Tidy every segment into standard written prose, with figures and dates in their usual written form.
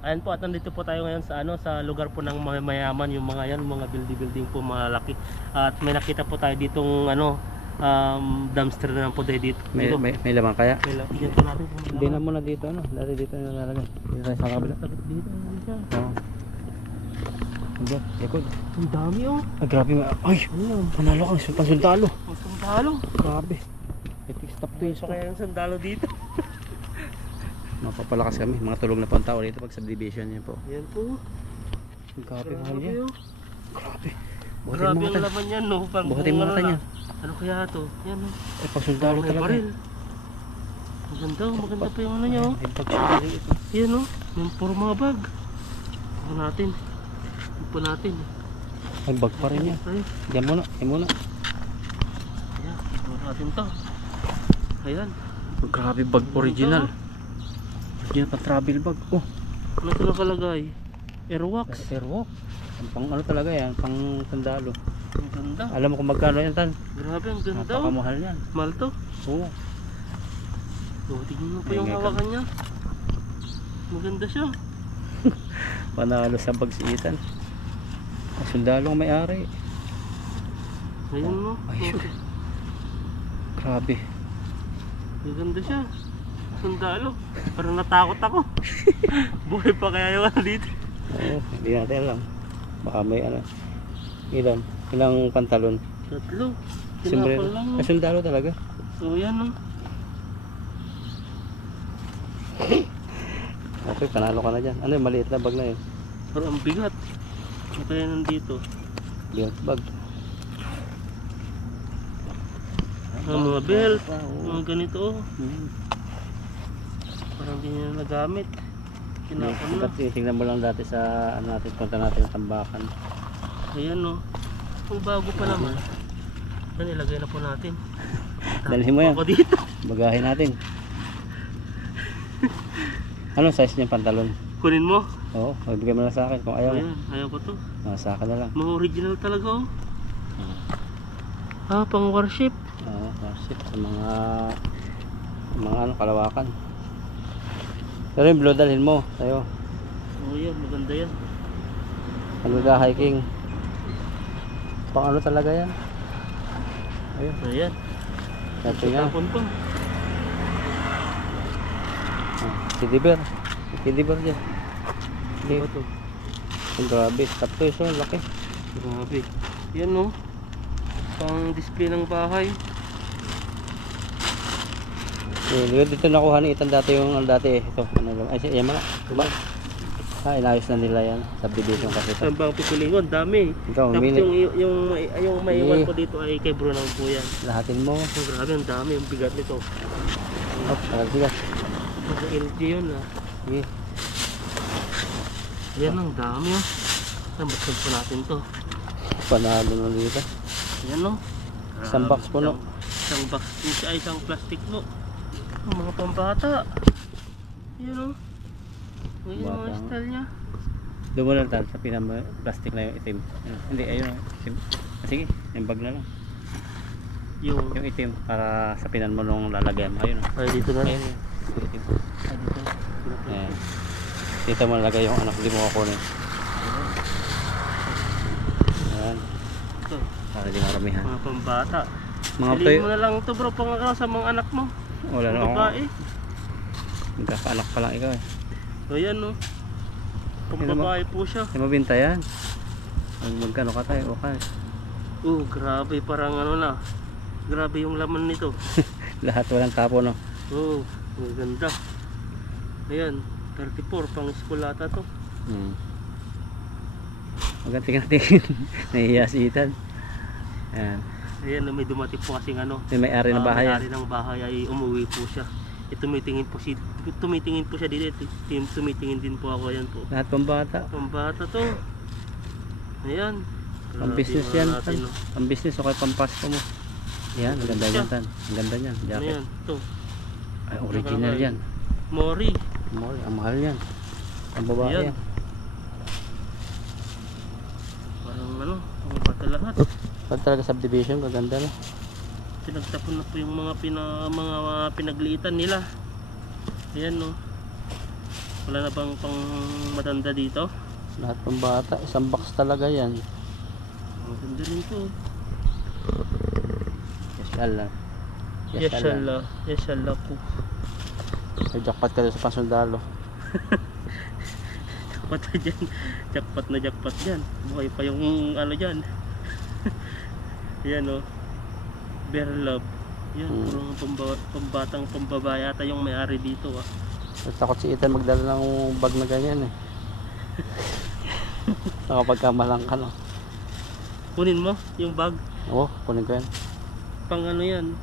Ayan po, at nandito po tayo ngayon sa sa lugar po ng mayaman, yung mga yan, mga building po malaki. At may nakita po tayo ditong dumpster na po tayo dito. May laman kaya? May laman. Tingnan po natin. Hindi na muna dito dati dito nilalagay. Dito tayo sa kabila. Dito siya. Oo. Hindi, ikot. Ang dami oh. Grabe nga. Ay, panalo kang pansundalo. Ang sundalo. Grabe. Epic stop to So kaya yung sundalo dito. Mapapalakas kami, mga tulog na pang tao dito pag subdivision yan po. Yan po. Grabe mahal yan. Oh. Grabe. Grabe ang laman yan no. Buhatin mo mata niya. Ano kaya to? Yan oh. Ay, pagsundalo May talaga. baril. Maganda pa yung ano niya oh. Yung pagsundalo ito. Yan oh. Yung puro mga bag. Ito natin. Ito natin. Ay, bag pa rin yan. Diyan muna, diyan muna. Ayan, ito natin to. Ayan. Grabe bag original. Original pa travel bag. Oh. Ano ito nakalagay? Airwax. Airwalk. Pang ano talaga yan, pang sundalo. Ang ganda. Alam mo kung magkano yan, Tan? Grabe, ang ganda. Napakamahal yan. Mahal to. Oo. So, tingnan mo po yung hawakan niya. Maganda siya. Panalo sa bagsiitan. Sundalo ang may-ari. Ayun no. Ay, sure. Grabe. Maganda siya. Sundalo. Parang natakot ako. Buhay pa kaya yung dito. Oo, hindi natin alam. Baka may ano. Ilang pantalon. Tatlo. Sombrero. Tinapal lang. Ay, sundalo talaga. So yan no. Okay, panalo ka na dyan. Ano yung maliit na bag na yun? Pero ang bigat. Ano kaya nandito? Bigat bag. Mga belt. Mga ganito oh. Hmm. Parang hindi nila nagamit. Tinapal na. Tingnan mo lang dati sa ano natin, punta natin sa tambakan. Ayan no. Kung bago pa naman. Yan, ilagay na po natin. Dalhin mo yan. Ako dito. Bagahin natin. Anong size niya pantalon? Kunin mo. Oo, magbigay mo na sa akin kung ayaw mo. Ayan, ayaw ko to. Sa akin na lang. Mga original talaga oh. Ah, pang warship. Oo, worship sa mga ano, kalawakan. Pero yung blue dalhin mo tayo. Oh yan, maganda yan. Pag nag-hiking. Pang ano talaga yan? Ayun. Ayan. Ito nga. Tapon to. Kidiber. Kidiber dyan. Ano ba to? Ang grabe. Stop to yun. Laki. Grabe. Yan no. Pang display ng bahay. Dito nakuha ni Itan dati yung dati. Ito. Ano lang. Ay, yan mga. Diba? Inayos na nila yan. Subdivision kasi ito. Saan ba ang pipilingon? Dami. Ikaw, Tapos mini. yung maiwan ko dito ay kay Bruno po yan. Lahatin mo. Oh, grabe, ang dami. Ang bigat nito. Oh, sige. Sa LG yun ah. Sige. Yan ang dami ah. Sambaksan po natin to. Panalo na dito. Yan no. Isang box po no. Isang box. Isang plastic no. Ang mga pambata. Yan no. Yung mga style niya. Doon mo lang tal sa pinama-plastic na yung itim. Hindi, ayun. Itim. Sige, yung bag na lang. Yung itim para sa pinan mo nung lalagyan mo. Ayun. ay dito na. Ayun. Itim. Ayan. Dito mo nalagay yung anak. Hindi mo kukunin. Ayan. Ito. Para di maramihan. Mga pambata. Mga Piliin mo na lang ito bro pang sa mga anak mo. Wala na ako. Babae. Magkakaanak pa lang ikaw eh. So yan no. Pang babae po siya. Hindi mo binta yan. Magkano ka tayo? Okay. Grabe parang ano na. Grabe yung laman nito. Lahat walang tapo no. Ang ganda. Ayan, 34 pang eskulata to. Maganting-ganting. Nahihiya si Ethan. Ayan. Ayan, may dumating po kasing ano. May may-ari ng bahay. May-ari ng bahay ay umuwi po siya. Tumitingin po siya dito. Tumitingin din po ako. Ayan po. Lahat pambata. Pambata to. Ayan. Pang business yan. Pang business o kaya pang pasko mo. Yan, ang ganda yan Tan. Ang ganda yan. Ano Jacket. yan? Ito. Ay, original yan. Mori. Mori, ang mahal yan. Ang babae yan. Parang ano, ang bata lahat. Pag talaga subdivision, maganda no. Pinagtapon na po yung mga pinagliitan nila. Ayan no. Wala na bang pang matanda dito. Lahat ng bata, isang box talaga yan. Maganda rin to. Yashala. Yashala. Yashala po. May jackpot ka doon sa pansundalo. Jackpot na dyan. Jackpot na jackpot dyan. Buhay pa yung ano dyan. Yan o. Bear love. Yan, puro pambatang pambaba yata yung may-ari dito ah. Takot si Ethan magdala ng bag na ganyan eh. Nakapagkamalang ka no. Kunin mo yung bag. Oo, kunin ko yan. Pang ano yan.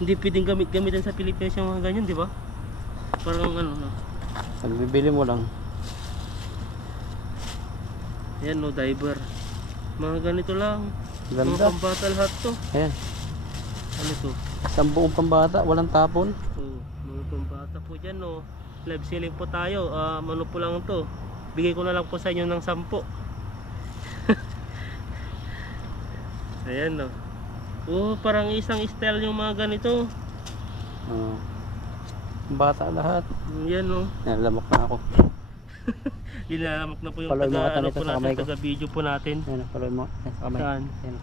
Hindi pwedeng gamitan sa Pilipinas yung mga ganyan, di ba? Parang ano no. Nagbibili mo lang. Yan no, diver. Mga ganito lang. Mga Ganda. pambata lahat to. Ayan. Ano to? Isang buong pambata, walang tapon. Oh, mga pambata po dyan no. Live selling po tayo. Ano po lang to. Bigay ko na lang po sa inyo ng 10. Ayan no. Oh, parang isang style yung mga ganito. Oo. Bata lahat. Yan no. Yan, lamok na ako. Dinalamak na po yung Paloy mo taga, ka ano nito po sa natin, kamay ko. taga video po natin. Yan, paloy mo. Yan, sa kamay. Saan? Yan.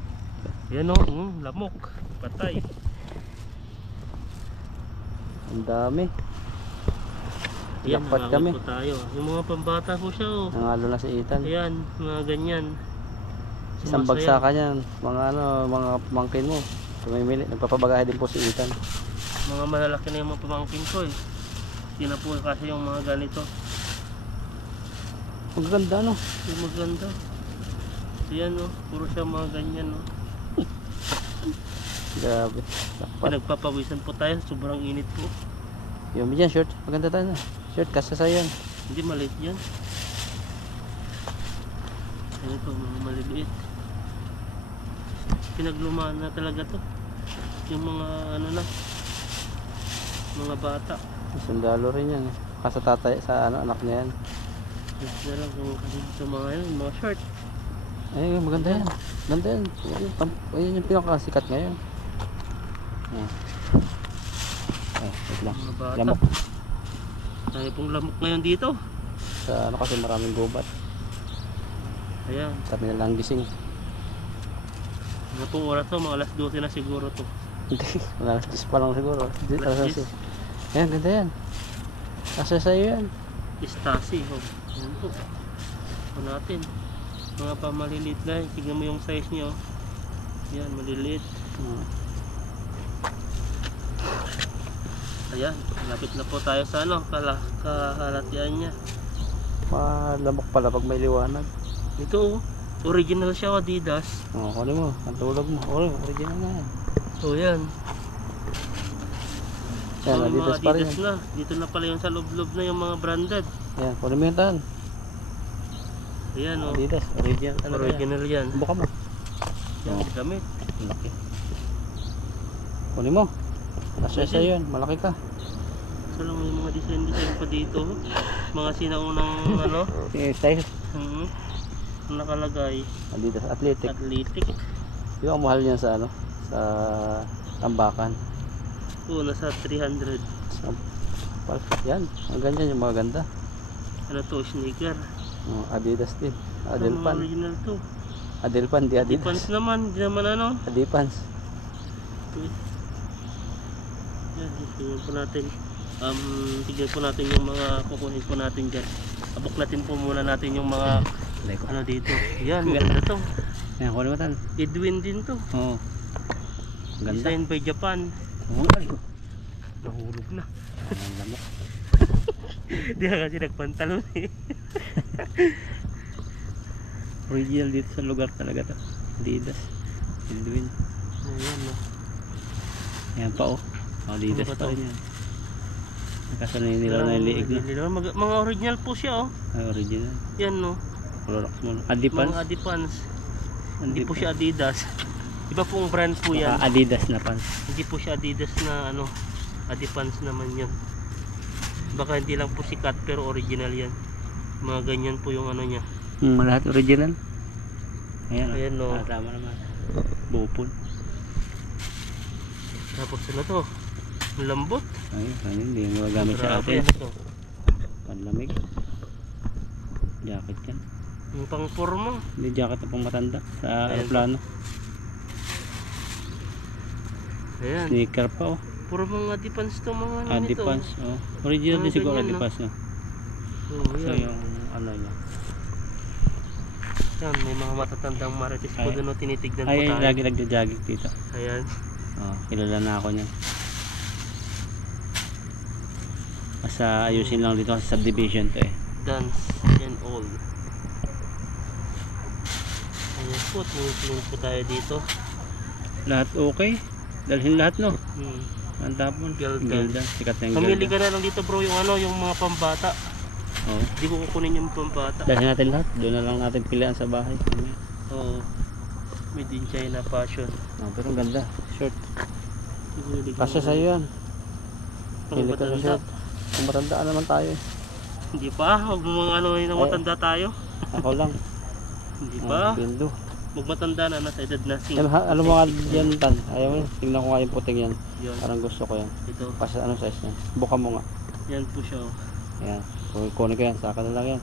Yan no, lamok. Patay. Ang dami. Ayan, Jackpot kami. po tayo. Yung mga pambata po siya oh. Nangalo na si Ethan. Ayan, mga ganyan. Isang Sumasaya. bagsakan yan. Mga ano, mga pamangkin mo. Tumimili. Nagpapabagahe din po si Ethan. Mga malalaki na yung mga pamangkin ko eh. Yun na po kasi yung mga ganito. Ang ganda no. Yung maganda. Ayan oh, puro siya mga ganyan oh. Grabe. Jackpot. Pinagpapawisan po tayo, sobrang init po. Yung dyan, short. Maganda tayo na. Short, kasa sa'yo yan. Hindi maliit yan. Ayan po, mga maliliit. Pinaglumaan na talaga to. Yung mga ano na, mga bata. Sundalo rin yan. Kasa tatay sa ano, anak niya yan. Yes na lang kung kasi sa mga yan, mga short. Ay, maganda yan. Ganda yan. Ayun yung pinakasikat ngayon. Ay, wait lang. Mga bata. Lamok. Tayo pong lamok ngayon dito. Sa ano kasi maraming gubat. Ayan. Sabi na lang gising. Ano pong oras to? Mga alas 12 na siguro to. Hindi. Wala, 10 pa lang siguro. Hindi, Alas alas 10. Ayan, ganda yan. Kasa sa'yo yan. Stasi. Oh. Ayan po. Ito natin. Mga pamaliliit na. Tignan mo yung size nyo. Ayan, maliliit. Ayan, lapit na po tayo sa ano, kahalatian niya. Malamok pala pag may liwanag. Ito, original siya, Adidas. Oo, kunin mo. Ang tulog mo. Original na yan. So yan. Yan, So, may mga Adidas pa rin Adidas yan. na. Dito na pala yung sa loob-loob na yung mga branded. Yan, kunin mo yung tan. Ayan o, Adidas, original talaga yan. original yan. Buka mo. Yan, Oo. gamit. Laki. Kunin mo. Kasya sa'yo yan. Malaki ka. So lang may mga design pa dito. Mga sinaunang ano. Style. Ang nakalagay. Adidas Athletic. Athletic. Yung ang mahal niyan sa ano? Sa tambakan. Oo, nasa 300. Yan. Ang ganyan yung mga ganda. Ano to, sneaker. Adidas din. Mga Adelpan. original to. Adelpan, di Adidas. Adipans naman, di naman ano. Adipans. Yan, tingnan po natin. Tignan po natin yung mga kukunin po natin dyan. Abuklatin po muna natin yung mga ano dito. Yan, maganda to. Yan, kunin mo tan. Edwin din to. Oo. Ganda. Design by Japan. Oo, Nahulog na. ang lamok. Di na kasi nagpantalon eh. Original dito sa lugar talaga to. Adidas. Edwin. Ayan no. Yan pa oh. Adidas Ano ba pa to? rin yan. Nakasanay nila na yung liig na. Mga original po siya oh. Ay, original. Yan no. Clorox mo. Adipans. Mga Adipans. Hindi po siya Adidas. Iba pong brand po yan. Adidas na pants. Hindi po siya Adidas na ano. Adipans naman yan. Baka hindi lang po sikat pero original yan. Mga ganyan po yung ano niya. Lahat original. Ayan, Ayan, no. Tama naman. Bupon. Tapos ano to? Ang lambot. Ayun, hindi mo magamit sa Grabe, atin. ano to? Panlamig. Jacket yan. Yung pang forma. Hindi jacket na pang matanda sa Ayan. aeroplano. Ayan. Sneaker pa oh. Puro mga Adipans to mga ano nito. Adipans oh. Original Mga din siguro ganyan, no? Adipans no. Oh, So yan. yung ano niya. Yan, may mga matatandang marites po Ay. doon o tinitignan po Ay, tayo. lagi nagja-jogging dito. Ayan. Oh, kilala na ako niyan. Basta ayusin lang dito sa subdivision to eh. Dance and all. Ayan po, tumutulong po tayo dito. Lahat okay. Dalhin lahat no. Ang tapon. Gildan. Sikat na yung Pamili Gildan. ka na lang dito bro yung ano, yung mga pambata. Oo. Hindi ko kukunin yung pambata. Dalhin natin lahat. Doon na lang natin pilihan sa bahay. Oo. Made in China fashion. Oh, pero ang ganda. Short. Pinili ko Kasya na- sa'yo yan. Pang Pili ka sa matanda. short. Kung matandaan naman tayo eh. Hindi pa, huwag mo mga ano yung matanda tayo. Ako lang. Hindi Ah, pa. Bindo. Huwag matanda na, nasa edad na. Alam mo nga yan tan. Ayaw mo. Tingnan ko nga yung puting yan. Yun, Parang gusto ko yan. ito. Kasi ano size niya. Buka mo nga. Yan po siya. Oh. Ayan. Kunin ko yan. Saka na lang yan.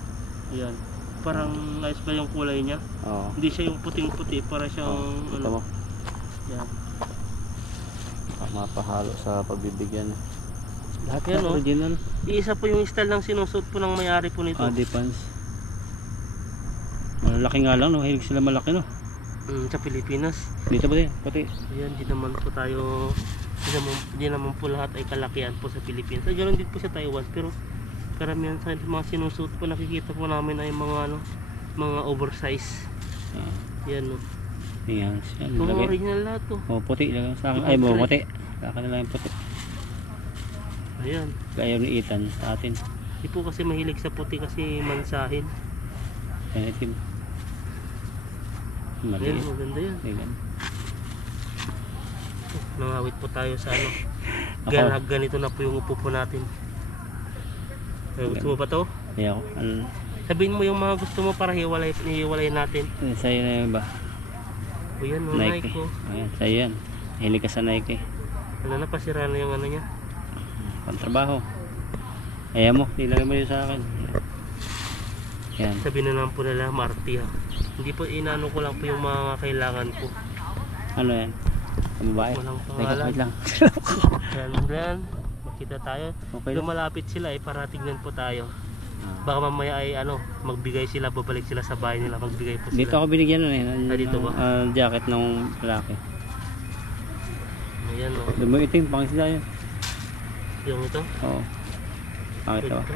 Yan. Parang nice ba yung kulay niya? Oo. Hindi siya yung puting-puti, para siyang Ito ano. mo. Yan. Mapahalo sa pagbibigyan. Lahat Yan, yan oh. original. Iisa po yung style ng sinusuot po ng may-ari po nito. Adipans. Malaki nga lang. No? Hilig sila malaki no. Sa Pilipinas. Dito ba din? Puti. Ayan, di naman po tayo, di naman po lahat ay kalakihan po sa Pilipinas. Ay, ganoon din po sa Taiwan, pero karamihan sa mga sinusuot po nakikita po namin ay mga ano, mga oversize. Ah, Yan, no. Ayan. Yan. Mga Lagay. original lahat to. Oh, puti. Lagay sa akin. Ay, mo puti. Sa akin na lang yung puti. Ayan. Ayaw ni Ethan sa atin. Di po kasi mahilig sa puti kasi mansahin. Ayan itim. Ayan, Maliit. maganda yan. Ayan. Nangawit po tayo sa ano. Ako. Ganito na po yung upo po natin. Ay, gusto mo pa to? Ayaw. Ano? Sabihin mo yung mga gusto mo para hiwalay natin. Sa'yo na yun ba? O yan, no, Nike. Nike. Oh. Ayan, sa'yo yan. Hilig ka sa Nike. Ano na, pasira na yung ano niya. Pantrabaho. Ayan mo. Nilagay mo yun sa akin. Yan. Sabihin na lang po nila, Marty ha. Hindi po, inaano ko lang po yung mga kailangan ko. Ano yan? Ang babae? Walang Teka, pangalan. wait lang. Yan, makita tayo. Okay lang. Lumalapit sila para tignan po tayo. Ah. Baka mamaya ay ano, magbigay sila, babalik sila sa bahay nila, magbigay po sila. Dito ako binigyan nun eh. Ah, dito ba? Jacket ng lalaki. Ayan o. Doon mo itim, pangisda yun. Yung ito. Oo. Pangit ba? Ito.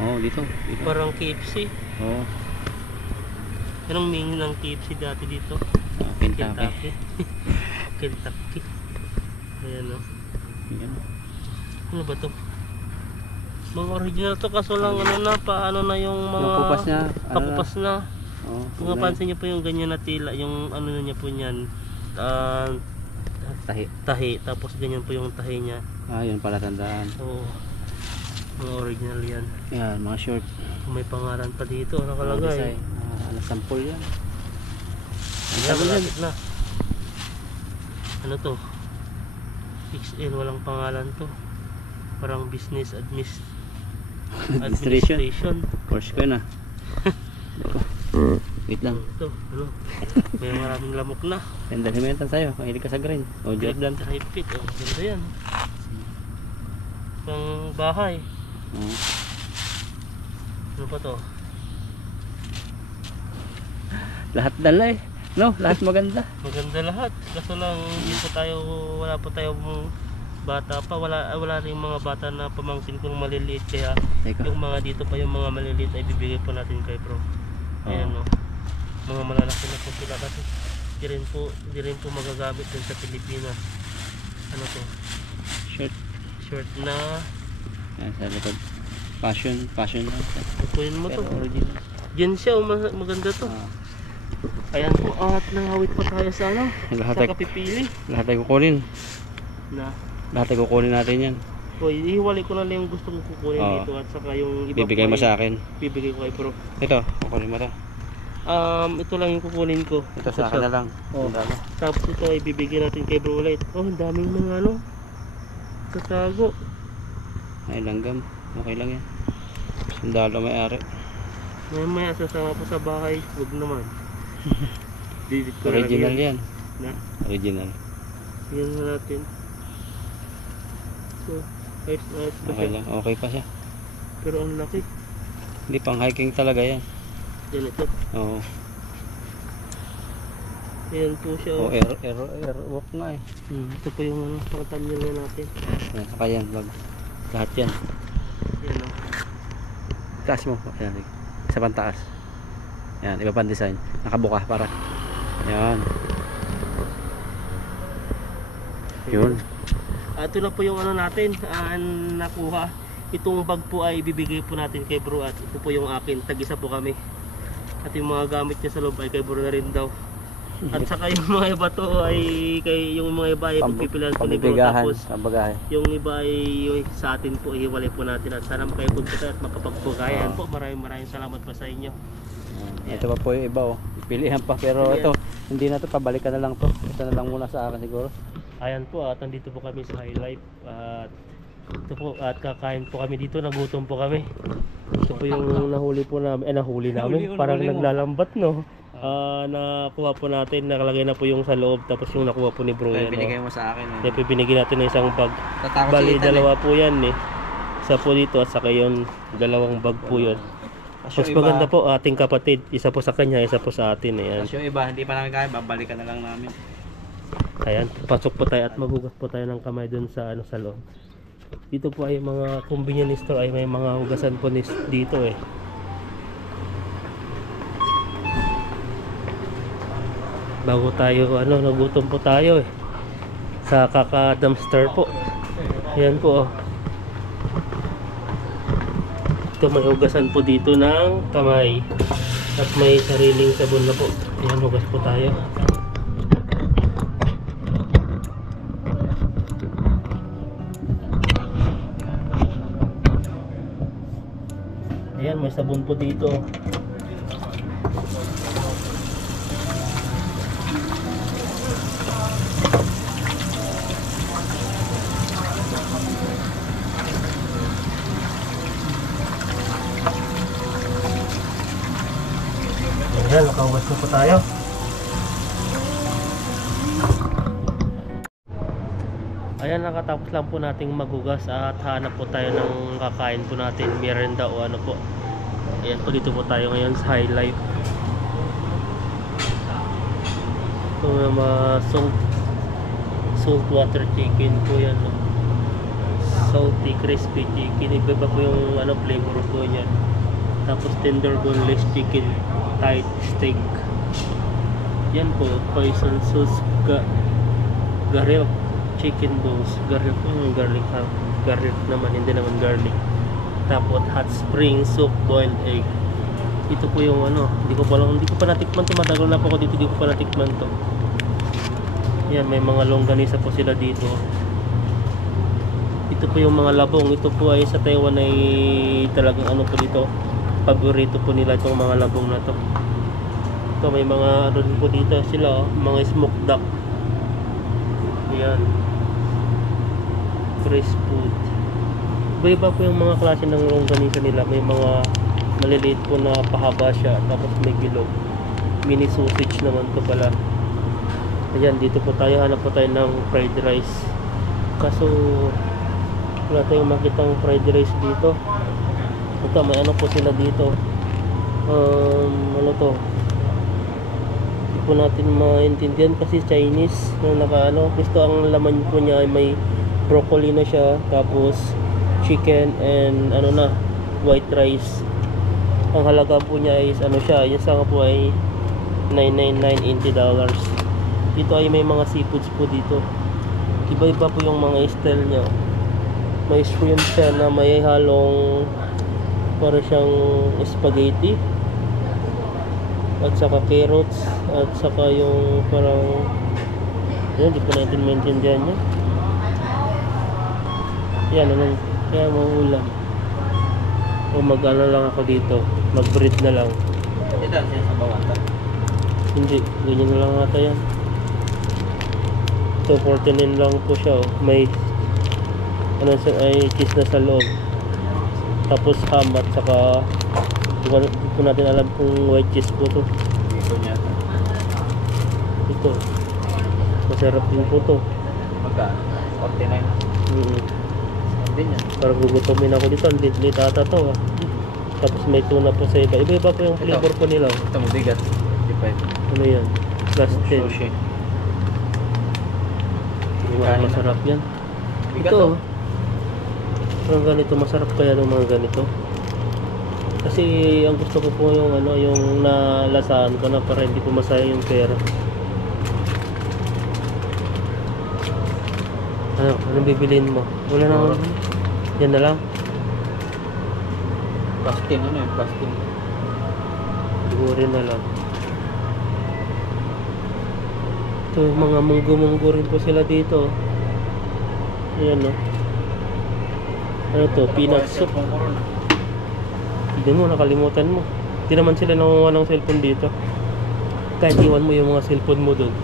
Oo, dito. Dito. Parang KFC. Oo. Anong menu ng KFC dati dito? Kentucky. Kentucky. Ayan o. Yan. Ano ba to? Mga original to, kaso lang ano na, paano na yung mga Yung kupas niya. Ano na? pakupas na. Oo. Kung napansin niyo po yung ganyan na tila, yung ano na niya po niyan, Tahi. tahi, tapos ganyan po yung tahi niya. Ah, yun pala tandaan. Oo. Mga original yan. Yan, mga short. Kung may pangalan pa dito, Mga nakalagay. design. Ano, sample yan. Ang Ayan, tagal yan. malapit na. Ano to? XL, walang pangalan to. Parang business administration. Course ko na. Wait lang. Ito, ano? May maraming lamok na. Tendal himentan sa'yo. Mahilig ka sa green. O Jordan. High fit, oh, ganda yan. Pang bahay. Oo. Ano pa to? Lahat dala eh. No, lahat maganda. Maganda lahat. Kaso lang hindi po tayo, wala po tayo bata pa. Wala rin mga bata na pamangkin kong maliliit. Kaya Teka. yung mga dito pa yung mga maliliit ay bibigay po natin kay bro. Ayan o. Mga malalaki na po sila kasi di rin po magagamit din sa Pilipinas. Ano to? Shirt. Short na. Yan sa likod. Fashion lang. Kunin mo to. Pero original. Diyan siya, maganda to. Ah, Ayan po, at nangawit pa tayo sa ano? lahat Sa ay kapipili. lahat ay kukunin. Na. Lahat ay kukunin natin yan. O, ihiwalay ko na lang yung gusto kong kukunin Oo. dito at saka yung iba Bibigay po mo ay sa akin. bibigay ko kay bro. Ito, kukunin mo to. Ito lang yung kukunin ko. Ito sa akin na lang. Oh. Ang dami. Tapos ito ay bibigyan natin kay bro ulit. Oh, ang daming mga ano. Tatago. Ay langgam. Okay lang yan. Sundalo may ari. Maya sasama po sa bahay, huwag naman. Didit ko na Original yan. Na, Original. yan na natin. So, ayos pa Okay siya. lang. Okay pa siya. Pero ang laki. Hindi pang hiking talaga yan. Yan ito. Oo. Ayan po siya. Oh, air walk nga eh. Ito po yung ano, pang-thumbnail na natin. Yan, saka yan, vlog. Lahat yan. Yan o. Taas mo. Ayan, isa pang taas. Yan, iba pang design. Nakabuka para. Yan. Yun. Ito na po yung ano natin, nakuha. Itong bag po ay ibibigay po natin kay bro at ito po yung akin. Tag-isa po kami. At yung mga gamit niya sa loob ay kay bro na rin daw. At saka yung mga iba to ay yung mga iba ay pagpipilan po ni bro. Tapos pambagahe. yung iba ay yung sa atin po, ihiwalay po natin. At sana kayo po at makapagpugayan po. Maraming salamat po sa inyo. Ito pa po yung iba oh. Pilihan pa pero Ayan. ito hindi na to, pabalikan na lang to. Ito na lang muna sa akin siguro. Ayan po at nandito po kami sa High Life. At ito po at kakain po kami dito, nagutom po kami. Ito po yung nahuli po namin, nahuli namin. Parang naglalambat no. Nakuha po natin, nakalagay na po yung sa loob, tapos yung nakuha po ni bro yan. Binigay mo sa akin. Kaya binigyan natin ng isang bag. Tatakot Bali, dalawa po yan eh. Isa po dito at saka yung dalawang bag po yun. Mas maganda po ating kapatid, isa po sa kanya, isa po sa atin. Ayan. Yung iba, hindi pa namin kaya, babalikan na lang namin. Ayan, pasok po tayo at maghugas po tayo ng kamay dun sa ano sa loob. Dito po ay mga convenience store, ay may mga hugasan po dito eh. Bago tayo nagutom po tayo eh. Sa kaka-dumpster po. Ayan po oh. Ito may hugasan po dito ng kamay. At may sariling sabon na po. Ayan, hugas po tayo. Ayan, may sabon po dito. Ayan, nakahugas na po tayo. Ayan, nakatapos lang po nating maghugas at hanap po tayo ng kakain po natin, merienda o ano po. Ayan po, dito po tayo ngayon sa High Life. Ito mga salt water chicken po yan, no? Salty crispy chicken, iba po yung flavor po niya. Tapos tender boneless chicken tight steak. Yan po, poison sauce garlic chicken balls. Garlic po yung garlic ha. Garlic naman, hindi naman garlic. Tapos hot spring soup boiled egg. Ito po yung hindi ko pa natikman to. Matagal na po ako dito, hindi ko pa natikman to. Yan, may mga longganisa po sila dito. Ito po yung mga labong. Ito po ay sa Taiwan ay talagang po dito, paborito po nila itong mga labong na to. Ito may mga po dito sila mga smoked duck. Ayan, fresh food. Iba-iba po yung mga klase ng longganisa nila. May mga maliliit po na pahaba siya, tapos may gilog. Mini sausage naman to pala. Ayan, dito po tayo, hanap po tayo ng fried rice. Kaso wala tayong makitang fried rice dito. Ito, may po sila dito. Ano to? Hindi po natin maintindihan kasi Chinese na gusto ang laman po niya ay may broccoli na siya, tapos chicken and white rice. Ang halaga po niya is siya, yung sanga po ay $9.99, $80. Dito ay may mga seafoods po dito. Iba-iba po yung mga style niya. May shrimp siya na may halong para siyang spaghetti, at saka carrots, at saka yung parang hindi po natin maintindihan niya. Yan, kaya mauulam. O lang ako dito, mag-bread na lang. Ito siya sa bawang. Hindi, ganyan na lang ata yan. So 49 lang po siya. May ay cheese na sa loob. Tapos ham at saka Hindi po natin alam kung white cheese po to. Ito niya. Ito. Masarap din po to. Magkano? 49. Hindi niya. Parang gugutomin ako dito. Ang litlit ata to ah. Tapos may tuna po sa iba. Iba-iba po yung flavor po nila. Ito mo bigat. 55. Ano yan? Plus 10. Sushi. Mga masarap yan. Bigat Ito. oh. Parang ganito. Masarap kaya ng mga ganito. Kasi ang gusto ko po yung ano, yung nalasahan ko na para hindi po masayang yung pera. Ano? Anong bibiliin mo? Wala na ako. Yan na lang. Plastin ano yun? Plastin. Sigurin na lang. Ito, mga munggo-munggo rin po sila dito. Ayan no. Ano to? Peanut soup. Hindi mo, nakalimutan mo. Hindi naman sila nangunguha ng cellphone dito. Kahit iwan mo yung mga cellphone mo doon.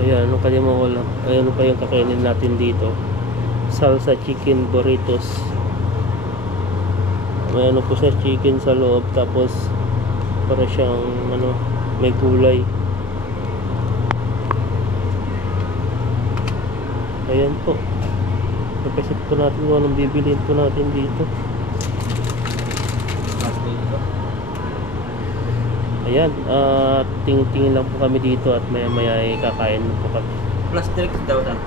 Ayan, ano kaya mo lang. Ayan, ano pa yung kakainin natin dito. Salsa chicken burritos. May ano po siya, chicken sa loob. Tapos, para siyang, ano, may gulay. Ayan po. Napasip po natin kung anong bibiliin po natin dito. Ayan, tingin lang po kami dito at maya ay kakain po kami. Plastic daw na.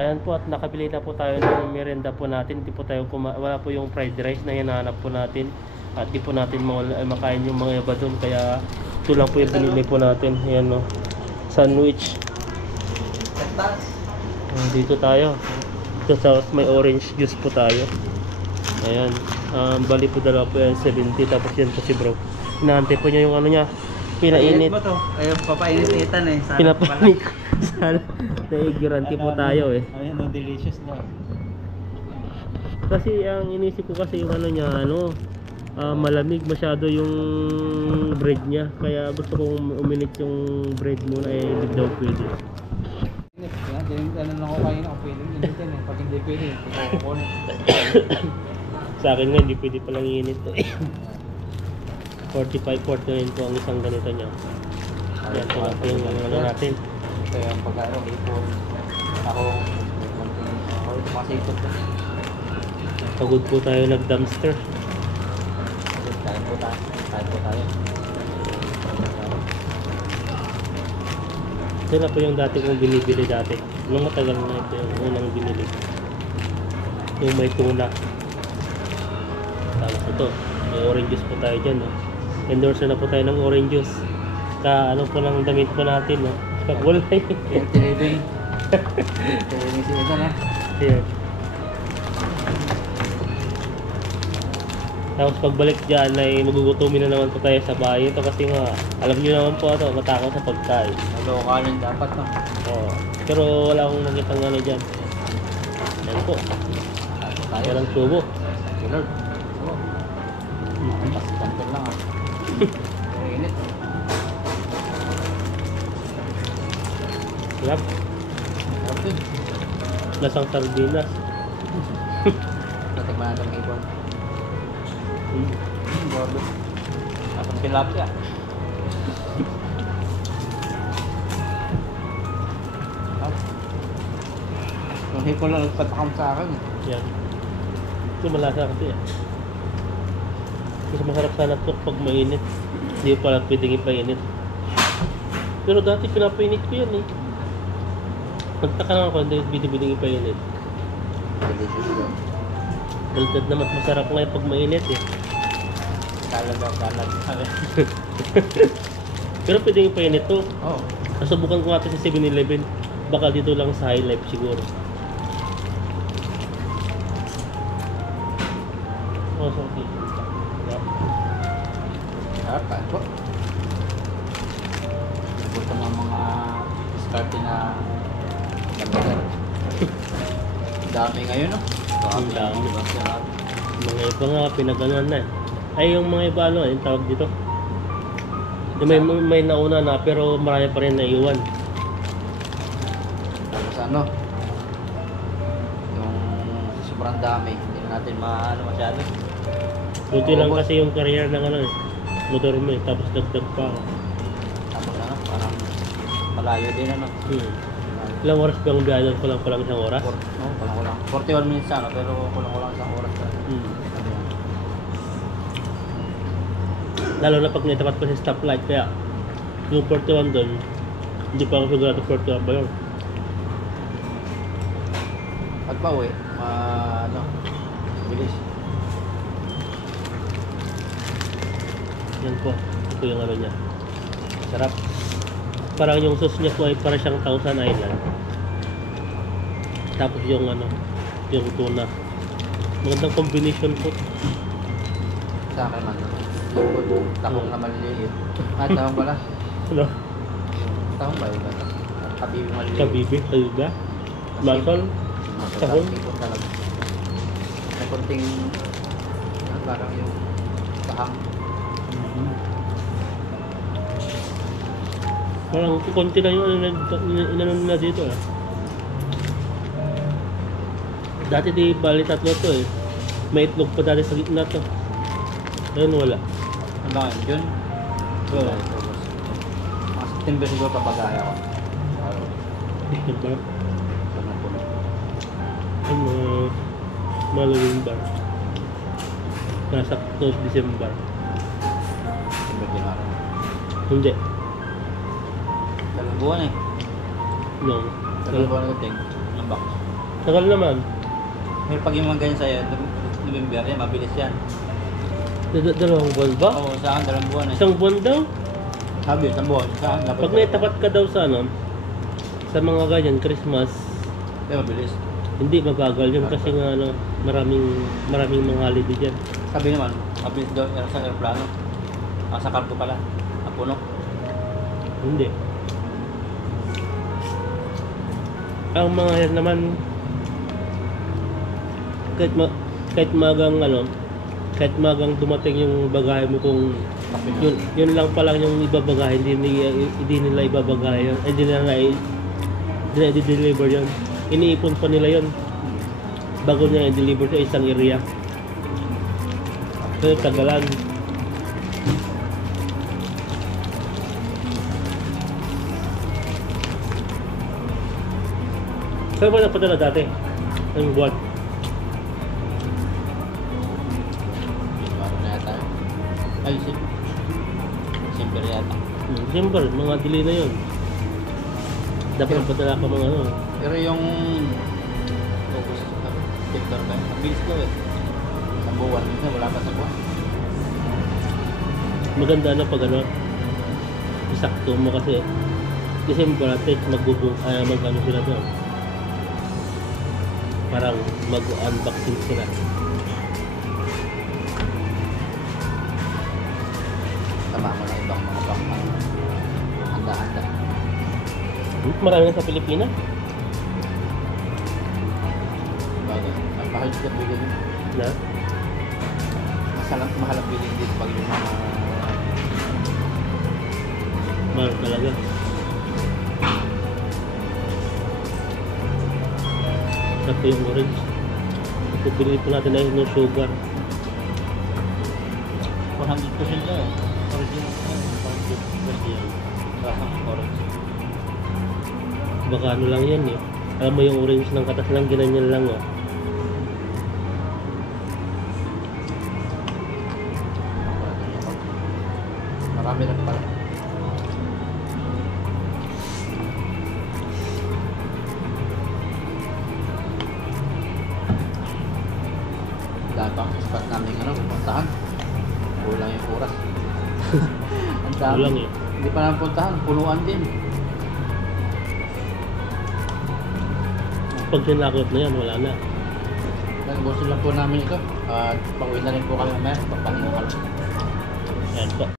Ayan po, at nakabili na po tayo ng merienda po natin. Hindi po tayo wala po yung fried rice na hinahanap po natin. At di po natin makain yung mga iba doon. Kaya ito lang po yung binili po natin. Ayan no, sandwich. Dito tayo. Ito sa may orange juice po tayo. Ayan, bali po dalawa po yan, 70. Tapos yan po si bro. Inaantay po niya yung ano niya. Pinainit. Mo to? Ayaw papainitan eh. Pinapainit ko. Sana. Naigurante po tayo eh. Ayan, no, delicious daw. Kasi ang inisip ko kasi yung ano niya, ano, malamig masyado yung bread niya. Kaya gusto kong uminit yung bread muna eh, hindi daw pwede. Ano lang ako kain ako pwede initin eh. Pag hindi pwede, hindi ko kukunin. Sa akin nga, hindi pwede palang init to eh. 45, 49 po ang isang ganito niya. Yan po lang po yung ano natin. Ito yung pag-aro, ipon. Ako tumasipot na. Pagod po tayo nag-dumpster. Kain po tayo. Kain po tayo. Ito na po yung dati kong binibili dati. Nung matagal na ito yung unang binili. Yung may tuna. Tapos ito, may orange juice po tayo dyan. No? Endorser na po tayo ng orange juice. Ano po ng damit po natin. No? Kakulay. Healthy living. Healthy living si ito na. Yeah. Tapos pagbalik dyan ay magugutumin na naman po tayo sa bahay. Ito kasi nga, alam nyo naman po ito, matakot sa pagkain. Lokalin dapat no. Oo. Pero wala akong nakitang ano dyan. Yan po. Tayo. Walang tubo. Thank you Lord. Mas ganito lang ah. Pero init. Sarap. Sarap din. Lasang sardinas. Tatikman natin ang ibon. Mm. Gordo. Atong tilapia. Yung hipon lang nagpatakam sa akin. Yan. Ito malasa kasi eh. Mas masarap sana ito pag mainit. Hindi ko pala pwedeng ipainit. Pero dati pinapainit ko yan eh. Nagtaka naman ako, hindi pwedeng ipainit. Delicious yun. Baliktad na mas masarap nga pag mainit eh. Kalag. Pero pwedeng ipainit to. Oo. Nasubukan ko nga ito sa 7-Eleven. Baka dito lang sa High Life siguro. Oh, sorry. Yeah. Sarap kain po. Ito ng mga diskarte na damitan. Dami ngayon no? Ang dami. Sarap. Mga iba nga pinaganuhan na eh. Ay yung mga iba ano, yung tawag dito. Yung may nauna na pero marami pa rin naiwan. Tapos ano? Yung sobrang dami. Hindi na natin maano masyado. Buti lang kasi yung career ng ano eh. Motor mo eh. Tapos dagdag pa ako. Tapos ano, parang malayo din ano. Ilang oras ba ang biyahe doon? Kulang isang oras? Kulang. 41 minutes sana, pero kulang isang oras pa. Lalo na pag naitapat pa sa stoplight. Kaya yung 41 doon, hindi pa ako sigurado 41 ba yun? Pag pa uwi, bilis. Yan po. Ito yung ano niya. Sarap. Parang yung sauce niya po ay para siyang Thousand Island. Tapos yung ano, yung tuna. Magandang combination po. Sa akin man, yung tahong na maliliit. Tahong pala. Ano? Tahong ba yun? Kabibi maliliit. Kabibi? Kabiba? Masol? Tahong? Talaga. May konting, parang yung tahang. Parang konti na yung inano nila dito eh. Dati di bali tatlo to eh. May itlog pa dati sa gitna to. Ayun wala. Ano ba yun? June? Oo. Mga September siguro pabagaya ko. Diba? Ano po? Ano, Halloween bar. Nasa December. September, January. Hindi. Dalawang buwan eh. No. Dalawang buwan na ting. Ang box. Tagal naman. Pero pag yung mga ganyan sa'yo, November yan, mabilis yan. Dalawang buwan ba? Oo, sa akin dalawang buwan eh. Isang buwan daw? Sabi, isang buwan. Sa akin, dapat. Pag may tapat ka daw sa ano, sa mga ganyan, Christmas, Pero mabilis. hindi mabagal yun kasi nga ano, maraming mga holiday dyan. Sabi naman, mabilis daw sa aeroplano. Sa kargo pala. Napuno. Hindi. Ang mga yan naman, kahit magang dumating yung bagahe mo kung yun lang pa lang yung ibabagahe, hindi nila ibabagahe yun, hindi nila i-deliver yun. Iniipon pa nila yun bago nila i-deliver sa isang area. So tagalan. Saan ba napadala dati? Ang buwan? Ano na yata yun? Ay, December yata. December, mga delay na yun. Dapat napadala ka mga ano. Pero yung August, September ba yun? Mabilis ko eh. Sa buwan, minsan wala pa sa buwan. Maganda na pag ano, isakto mo kasi December at mag-ano sila doon. Parang mag-unboxing sila. Tama mo na ibang mga pang handa-handa. Marami na sa Pilipinas. Bagay. Ang mahal siya bilhin. Na? Mahal ang bilhin dito pag yung mga Mahal talaga. Ito yung orange. Ito binili po natin ay no sugar. 400% na eh. Original na eh. Lasang orange. Baka ano lang yan eh. Alam mo yung orange ng katas lang, ginanyan lang oh. Marami lang pala. Dahil pa ang spot namin pupuntahan. Kulang yung oras. Ang dami. Kulang eh. Hindi pa namin puntahan, punuan din. Pag sinakot na yan, wala na. Nag-gusto lang po namin ito. At pauwi na rin po kami mamaya. Pagpahinga kami. Yan po.